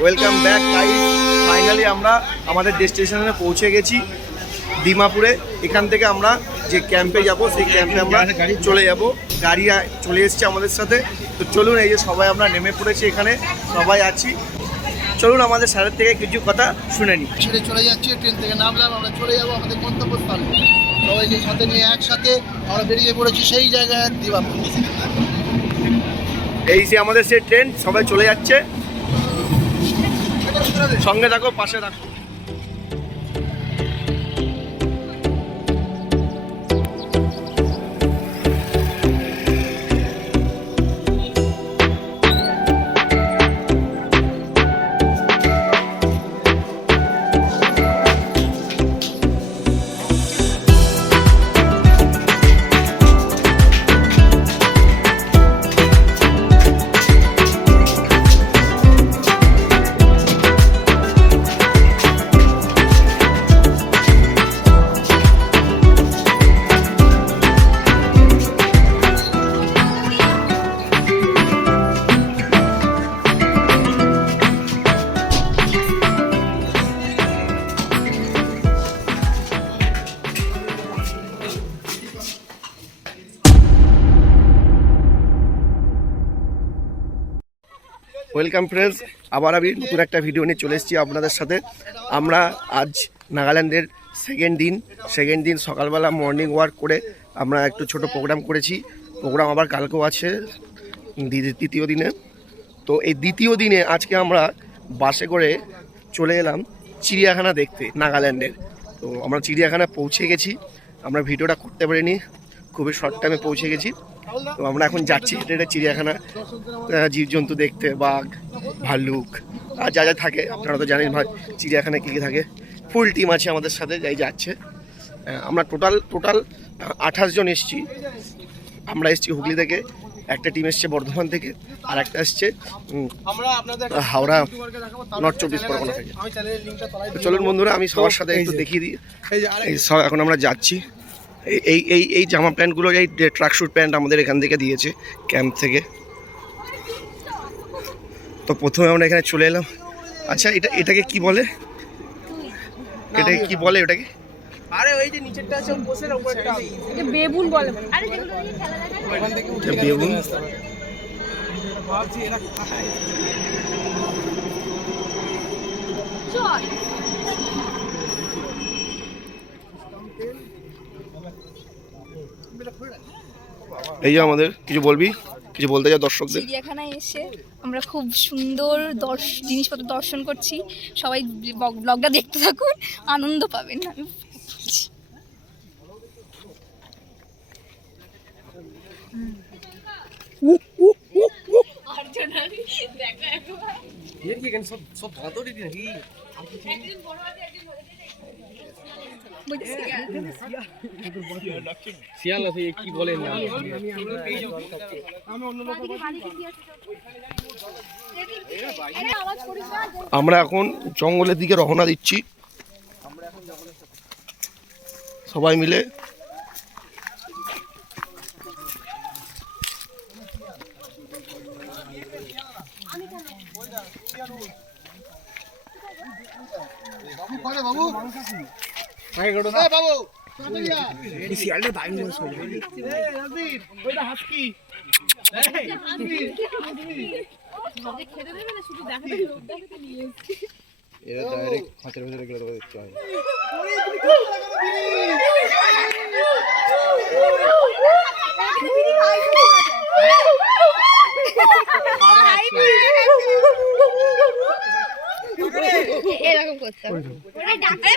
Welcome back guys finally আমরা আমাদের ডেস্টিনেশনে পৌঁছে গেছি দিমাপুরে এখান থেকে আমরা যে ক্যাম্পে যাব সেই ক্যাম্পে আমরা চলে যাব। গাড়ি চলে এসেছে আমাদের সাথে। তো চলুন এই যে সবাই আমরা নেমে পড়েছি এখানে। সবাই আছি। চলুন আমাদের স্যারের থেকে কিছু কথা শুনে নিই। ছেড়ে চলে যাচ্ছি ট্রেন থেকে নামলাম আমরা চলে যাব আমাদের গন্তব্যস্থলে। সবাইকে সাথে নিয়ে একসাথে আমরা বেরিয়ে পড়েছি সেই জায়গায় দিবাপুর এই যে আমাদের সেই ট্রেন সবাই চলে যাচ্ছে। সঙ্গে থাকো পাশে থাকো। ওয়েলকাম ফ্রেন্ডস আবার আমি নতুন একটা ভিডিও নিয়ে চলে এসেছি আপনাদের সাথে। আমরা আজ নাগাল্যান্ডের সেকেন্ড দিন সেকেন্ড দিন সকালবেলা মর্নিং ওয়াক করে আমরা একটু ছোট প্রোগ্রাম করেছি। প্রোগ্রাম আবার কালকেও আছে, দ্বি- তৃতীয় দিনে। তো এই দ্বিতীয় দিনে আজকে আমরা বাসে করে চলে এলাম চিড়িয়াখানা দেখতে, নাগাল্যান্ডের। তো আমরা চিড়িয়াখানা পৌঁছে গেছি। আমরা ভিডিওটা করতে পারিনি। খুবই শর্ট টাইমে পৌঁছে গেছি। তো আমরা এখন যাচ্ছি হেঁটে হেঁটে চিড়িয়াখানা জীবজন্তু দেখতে বাঘ ভাল্লুক আর যা যা থাকে আপনারা তো জানেন ভাই চিড়িয়াখানায় কী কী থাকে। ফুল টিম আছে আমাদের সাথে যাই যাচ্ছে। আমরা টোটাল টোটাল আঠাশ জন এসছি। আমরা এসছি হুগলি থেকে একটা টিম এসছে বর্ধমান থেকে আর একটা এসছে হাওড়া নর্থ চব্বিশ পরগনা থেকে। চলুন বন্ধুরা আমি সবার সাথে একটু দেখিয়ে দিই। এখন আমরা যাচ্ছি। এই এই এই এই জামা প্যান্টগুলো এই ট্রাক স্যুট প্যান্ট আমাদের এখান থেকে দিয়েছে ক্যাম্প থেকে। তো প্রথমে আমরা এখানে চলে এলাম। আচ্ছা এটা এটাকে কি বলে? এটাকে কি বলে ওটাকে এটা বেবুন বলে। এটা বেগুন এই যে আমাদের কিছু বলবি? কিছু বলতে যা দর্শকদের? চিড়িয়াখানায় এসে আমরা খুব সুন্দর দর্শ জিনিসপত্র দর্শন করছি। সবাই ব্লগটা দেখতে থাকুন আনন্দ পাবেন। আমি বলছি। শিয়াল। আছে কি বলেন না? আমরা এখন জঙ্গলের দিকে রওনা দিচ্ছি। সবাই মিলে। করে বাবু এই বাবু এরা ডাইরেক্ট খাঁচার ভিতরে গেলে তোকে দেখতে হয়। এরকম করতে হবে। ডাক্তারে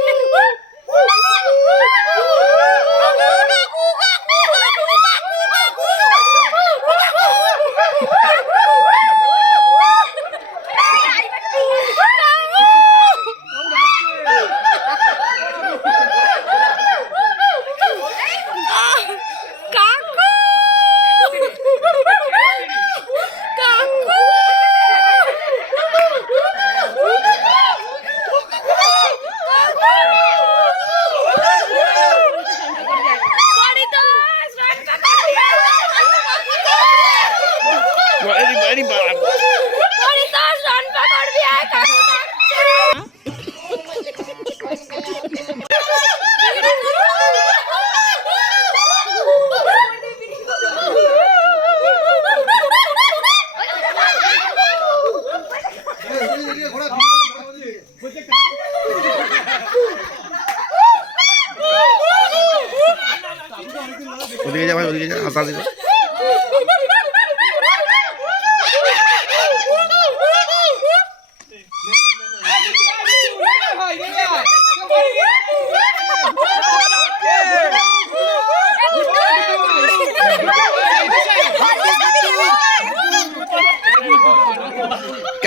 ওদিকে যাবে ওদিকে যা হাতা দিবে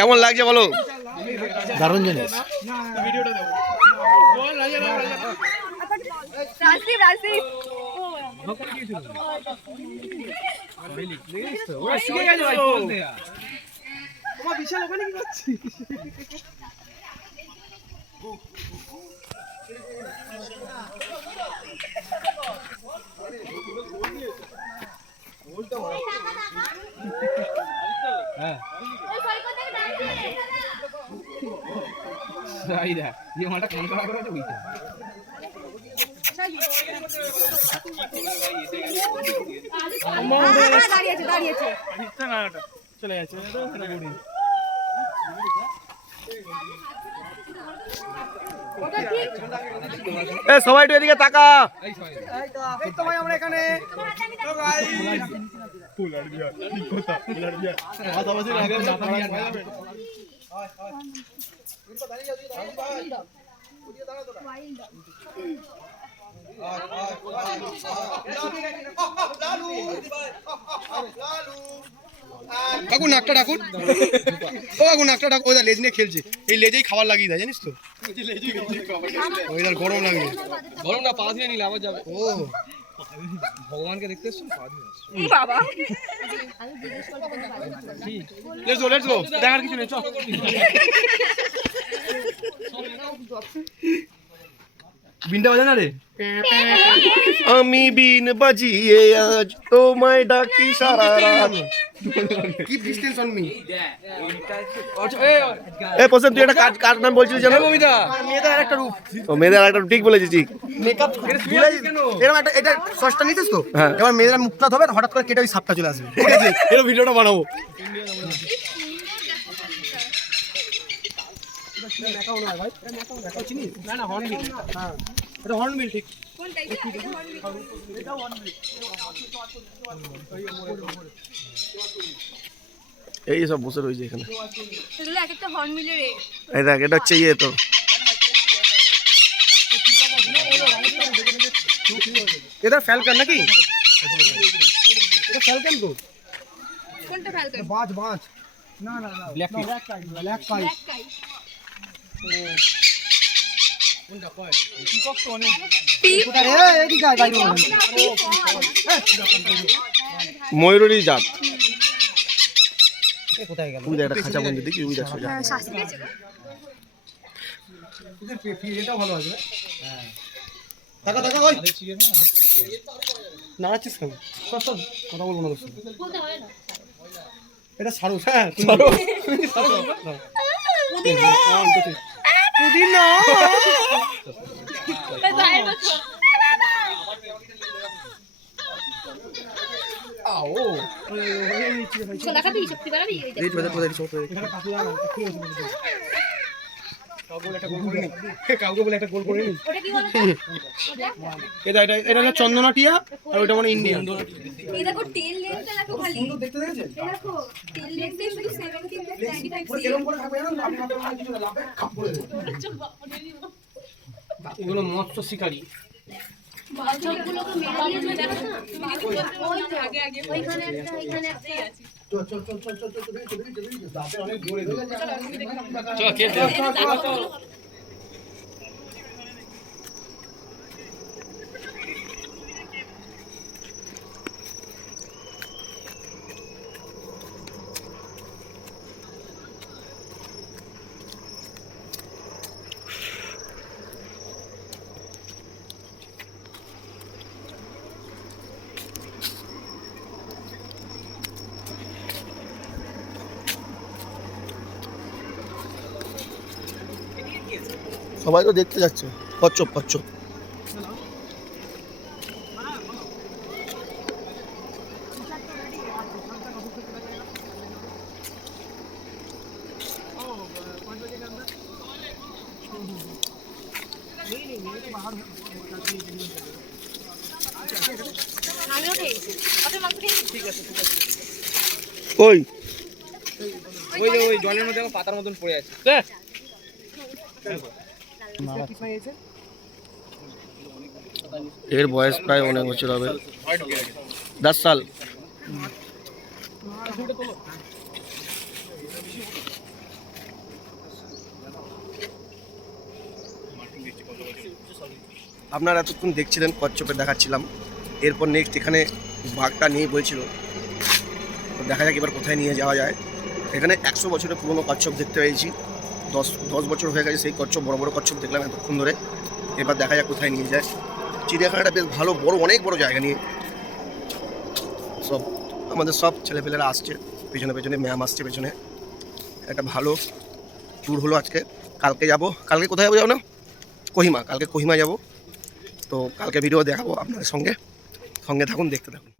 কেমন লাগছে বলো? দারুণ জিনিস। রাজদীপ রাজদীপ দাঁড়িয়েছে দাঁড়িয়েছে এ সবাই একটু এদিকে তাকা। কাকু নাকটা ডাকুন। ও কাকু নাকটা ডাক ওই লেজ নিয়ে খেলছে। এই লেজেই খাবার লাগিয়ে দেয় জানিস তো? ওই দার গরম লাগবে। গরম না পা ধুয়ে নিলে আবার যাবে। ও। ভগবানকে দেখতে এসছো? পা ধুয়ে আসছো। বাবা। Let's go let's go. দেখার কিছু নেই চল। বিনটা বাজে না রে? আমি বিন বাজিয়ে আজ তোমায় ডাকি সারা রাত। কি ডিস্টেন্স অন মি এ তুই একটা কাজ কার নাম বলছিস জানো মেয়েদের একটা রূপ। ও মেয়েদের একটা ঠিক বলেছিস ঠিক। মেকআপ এরকম একটা এটা সসটা নিতেছ তো? হ্যাঁ। এবার মেয়েরা মুখটা ধোবে হঠাৎ করে কেটে ওই সাপটা চলে আসবে। ঠিক আছে? এরকম ভিডিওটা বানাবো। এটা হর্নবিল ঠিক এই সব বসে রয়েছে এখানে এগুলো এক একটা হর্ন মিলে রে এই দেখ এটা হচ্ছে ইয়ে তো এটা ফ্যালকন নাকি এটা ফ্যালকন তো কোনটা ফ্যালকন বাজ বাজ না না না ব্ল্যাক ব্ল্যাক কাই ব্ল্যাক কাই ব্ল্যাক কাই ময়ূরেরই জাত। কোথায় গেল? একটা খাঁচা বন্ধু দেখি ওই দেখ সোজা নাড়াচ্ছিস কেন? সর, সর, কথা বলব না এটা সারু হ্যাঁ পুদিনা। চন্দনা টিয়া আর ওটা মানে ইন্ডিয়ান। এই দেখো দেখো দেখতে এগুলো মৎস্য শিকারী চল চল চল চল চল চল বেরিয়ে চল, বেরিয়ে চল। দাঁতে অনেক জোরে দেবে। সবাই তো দেখতে যাচ্ছে। কচ্ছপ কচ্ছপ। ওই। যে ওই জলের মধ্যে আমার পাতার মতন পড়ে আছে। এর বয়স প্রায় অনেক বছর হবে। দশ সাল। আপনারা এতক্ষণ দেখছিলেন কচ্ছপে দেখাচ্ছিলাম। এরপর নেক্সট এখানে বাঘটা নিয়ে বলছিল দেখা যাক এবার কোথায় নিয়ে যাওয়া যায়। এখানে একশো বছরের পুরনো কচ্ছপ দেখতে পেয়েছি। দশ দশ বছর হয়ে গেছে সেই কচ্ছপ, বড় বড় কচ্ছপ দেখলাম এতক্ষণ ধরে। এবার দেখা যাক কোথায় নিয়ে যায়। চিড়িয়াখানাটা বেশ ভালো, বড়, অনেক বড় জায়গা নিয়ে। সব, আমাদের সব ছেলেপেলেরা আসছে। পেছনে পেছনে ম্যাম আসছে পেছনে। একটা ভালো ট্যুর হলো আজকে। কালকে যাব। কালকে কোথায় যাব যাব না কহিমা। কালকে কহিমা যাব। তো কালকে ভিডিও দেখাবো আপনাদের সঙ্গে। সঙ্গে থাকুন, দেখতে থাকুন।